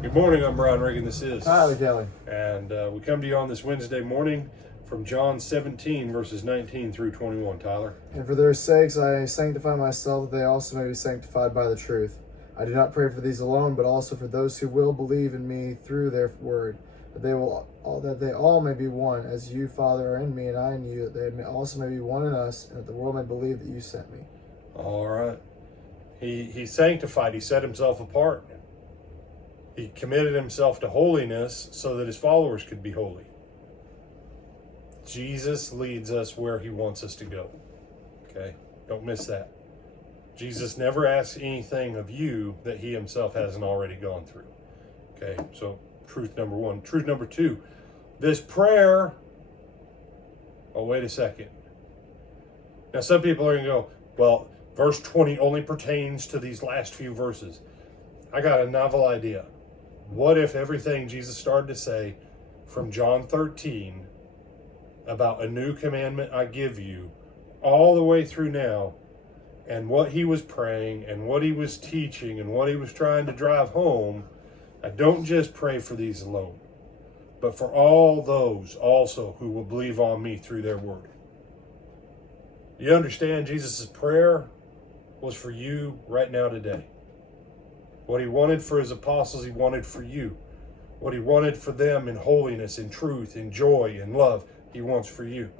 Good morning, I'm Brian Reagan, this is Hi, Kelly. And we come to you on this Wednesday morning from John 17, verses 19 through 21, Tyler. And for their sakes I sanctify myself, that they also may be sanctified by the truth. I do not pray for these alone, but also for those who will believe in me through their word, that they all may be one, as you, Father, are in me, and I in you, that they also may be one in us, and that the world may believe that you sent me. All right. He sanctified, he set himself apart. He committed himself to holiness so that his followers could be holy. Jesus leads us where he wants us to go. Okay? Don't miss that. Jesus never asks anything of you that he himself hasn't already gone through. Okay? So, truth number one. Truth number two. This prayer... Oh, wait a second. Now, some people are going to go, well, verse 20 only pertains to these last few verses. I got a novel idea. What if everything Jesus started to say from John 13 about a new commandment I give you all the way through now, and what he was praying and what he was teaching and what he was trying to drive home, I don't just pray for these alone, but for all those also who will believe on me through their word. You understand Jesus' prayer was for you right now today. What he wanted for his apostles, he wanted for you. What he wanted for them in holiness, in truth, in joy, in love, he wants for you.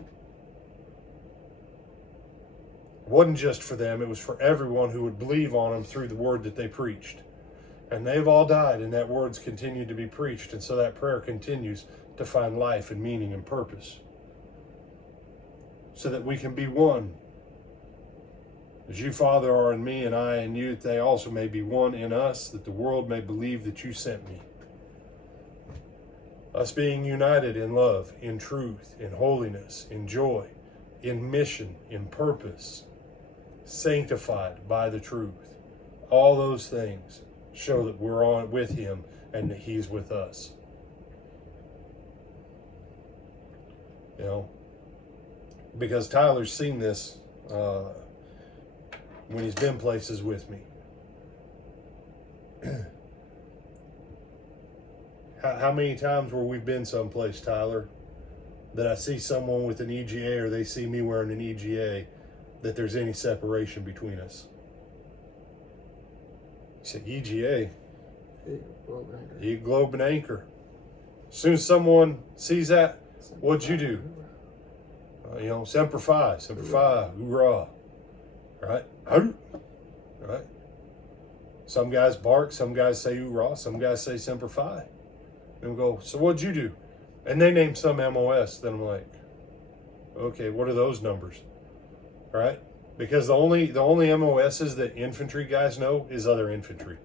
It wasn't just for them, it was for everyone who would believe on him through the word that they preached. And they've all died, and that word's continued to be preached, and so that prayer continues to find life and meaning and purpose. So that we can be one. As you, Father, are in me and I in you, that they also may be one in us, that the world may believe that you sent me. Us being united in love, in truth, in holiness, in joy, in mission, in purpose, sanctified by the truth. All those things show that we're on with him and that he's with us. You know, because Tyler's seen this when he's been places with me. How many times where we've been someplace, Tyler, that I see someone with an EGA or they see me wearing an EGA, that there's any separation between us? You say, EGA? Eagle, globe, and anchor. As soon as someone sees that, what'd you do? Semper Fi, hoorah. Right? Right? Some guys bark, some guys say hoorah, some guys say Semper Fi. And we go, so what'd you do? And they name some MOS. Then I'm like, okay, what are those numbers? Right? Because the only MOSs that infantry guys know is other infantry.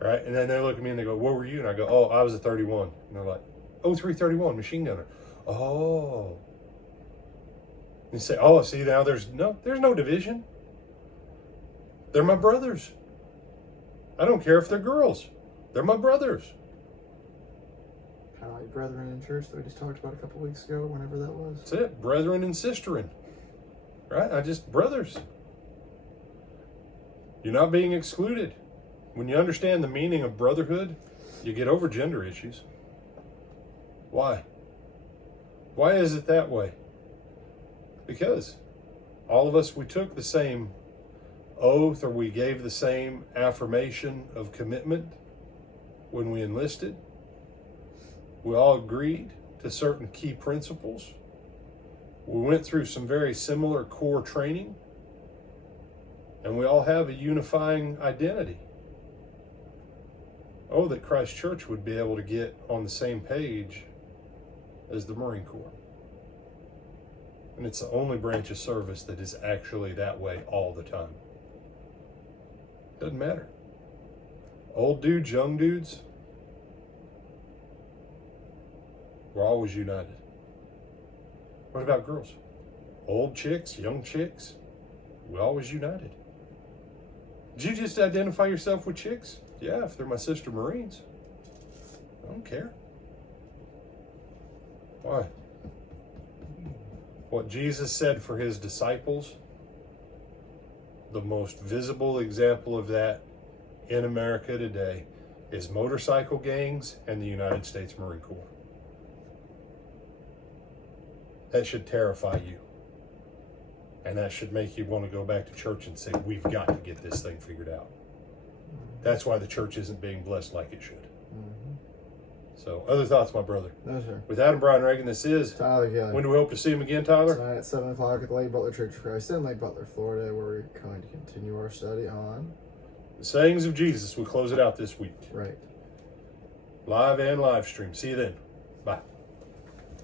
Right? And then they look at me and they go, what were you? And I go, oh, I was a 31. And they're like, oh, 331, machine gunner. Oh. And say, oh, see, now there's no division. They're my brothers. I don't care if they're girls. They're my brothers. Kind of like brethren in church that we just talked about a couple weeks ago, whenever that was. That's it. Brethren and sisterin. Right? Brothers. You're not being excluded. When you understand the meaning of brotherhood, you get over gender issues. Why? Why is it that way? Because all of us, we took the same oath, or we gave the same affirmation of commitment when we enlisted. We all agreed to certain key principles. We went through some very similar core training, and we all have a unifying identity. Oh, that Christ Church would be able to get on the same page as the Marine Corps. And it's the only branch of service that is actually that way all the time. Doesn't matter. Old dudes, young dudes, we're always united. What about girls? Old chicks, young chicks, we're always united. Did you just identify yourself with chicks? Yeah, if they're my sister Marines. I don't care. Why? What Jesus said for his disciples, the most visible example of that in America today is motorcycle gangs and the United States Marine Corps. That should terrify you. And that should make you want to go back to church and say, we've got to get this thing figured out. That's why the church isn't being blessed like it should. So, other thoughts, my brother? No, sir. With Adam Brian Reagan, this is Tyler Gillen. When do we hope to see him again, Tyler? Tonight at 7 o'clock at the Lake Butler Church of Christ in Lake Butler, Florida, where we're going to continue our study on The sayings of Jesus. We close it out this week. right. Live and live stream. See you then.